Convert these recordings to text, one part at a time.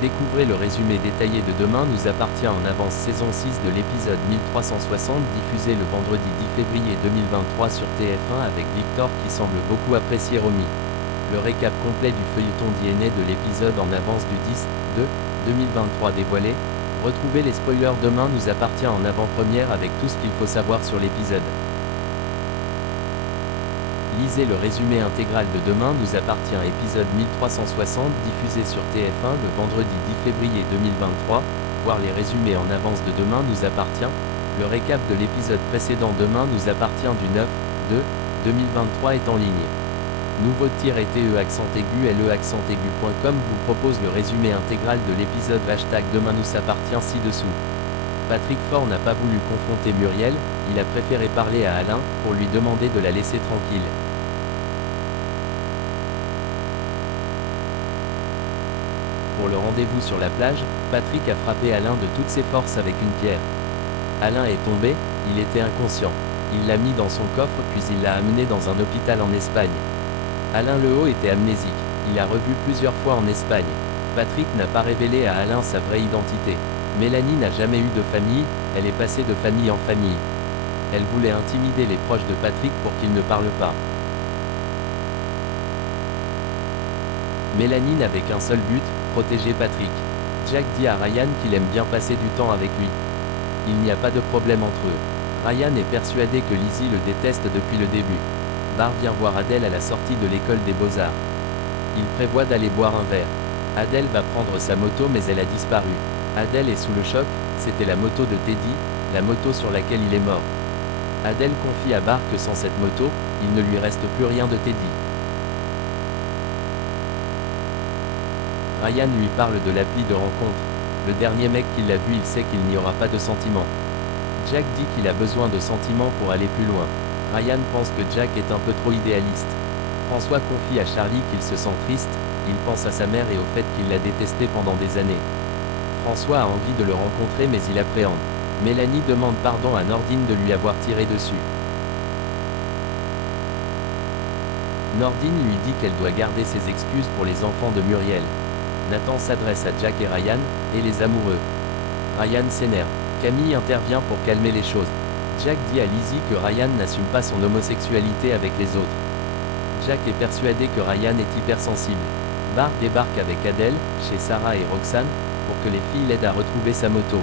Découvrez le résumé détaillé de Demain nous appartient en avance saison 6 de l'épisode 1360 diffusé le vendredi 10 février 2023 sur TF1 avec Victor qui semble beaucoup apprécier Romy. Le récap complet du feuilleton DNA de l'épisode en avance du 10/2/2023 dévoilé. Retrouvez les spoilers. Demain nous appartient en avant-première avec tout ce qu'il faut savoir sur l'épisode. Lisez le résumé intégral de Demain nous appartient épisode 1360 diffusé sur TF1 le vendredi 10 février 2023, voir les résumés en avance de Demain nous appartient. Le récap de l'épisode précédent Demain nous appartient du 9/2/2023 est en ligne. Nouveau-te accent aigu le-accent-aigu.com vous propose le résumé intégral de l'épisode #Demain nous appartient ci-dessous. Patrick Faure n'a pas voulu confronter Muriel, il a préféré parler à Alain, pour lui demander de la laisser tranquille. Pour le rendez-vous sur la plage, Patrick a frappé Alain de toutes ses forces avec une pierre. Alain est tombé, il était inconscient. Il l'a mis dans son coffre puis il l'a amené dans un hôpital en Espagne. Alain Lehaut était amnésique, il a revu plusieurs fois en Espagne. Patrick n'a pas révélé à Alain sa vraie identité. Mélanie n'a jamais eu de famille, elle est passée de famille en famille. Elle voulait intimider les proches de Patrick pour qu'ils ne parlent pas. Mélanie n'avait qu'un seul but, protéger Patrick. Jack dit à Ryan qu'il aime bien passer du temps avec lui. Il n'y a pas de problème entre eux. Ryan est persuadé que Lizzie le déteste depuis le début. Barr vient voir Adèle à la sortie de l'école des beaux-arts. Il prévoit d'aller boire un verre. Adèle va prendre sa moto mais elle a disparu. Adèle est sous le choc, c'était la moto de Teddy, la moto sur laquelle il est mort. Adèle confie à Barr que sans cette moto, il ne lui reste plus rien de Teddy. Ryan lui parle de l'appli de rencontre. Le dernier mec qui l'a vu il sait qu'il n'y aura pas de sentiments. Jack dit qu'il a besoin de sentiments pour aller plus loin. Ryan pense que Jack est un peu trop idéaliste. François confie à Charlie qu'il se sent triste, il pense à sa mère et au fait qu'il l'a détesté pendant des années. François a envie de le rencontrer mais il appréhende. Mélanie demande pardon à Nordine de lui avoir tiré dessus. Nordine lui dit qu'elle doit garder ses excuses pour les enfants de Muriel. Nathan s'adresse à Jack et Ryan, et les amoureux. Ryan s'énerve. Camille intervient pour calmer les choses. Jack dit à Lizzie que Ryan n'assume pas son homosexualité avec les autres. Jack est persuadé que Ryan est hypersensible. Barr débarque avec Adèle, chez Sarah et Roxane, pour que les filles l'aident à retrouver sa moto.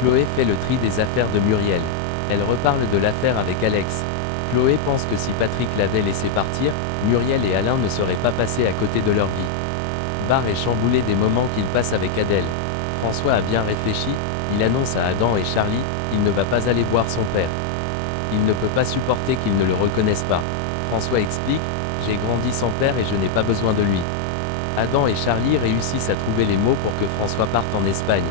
Chloé fait le tri des affaires de Muriel. Elle reparle de l'affaire avec Alex. Chloé pense que si Patrick l'avait laissé partir, Muriel et Alain ne seraient pas passés à côté de leur vie. Barr est chamboulé des moments qu'il passe avec Adèle. François a bien réfléchi, il annonce à Adam et Charlie, il ne va pas aller voir son père. Il ne peut pas supporter qu'ils ne le reconnaissent pas. François explique, j'ai grandi sans père et je n'ai pas besoin de lui. Adam et Charlie réussissent à trouver les mots pour que François parte en Espagne.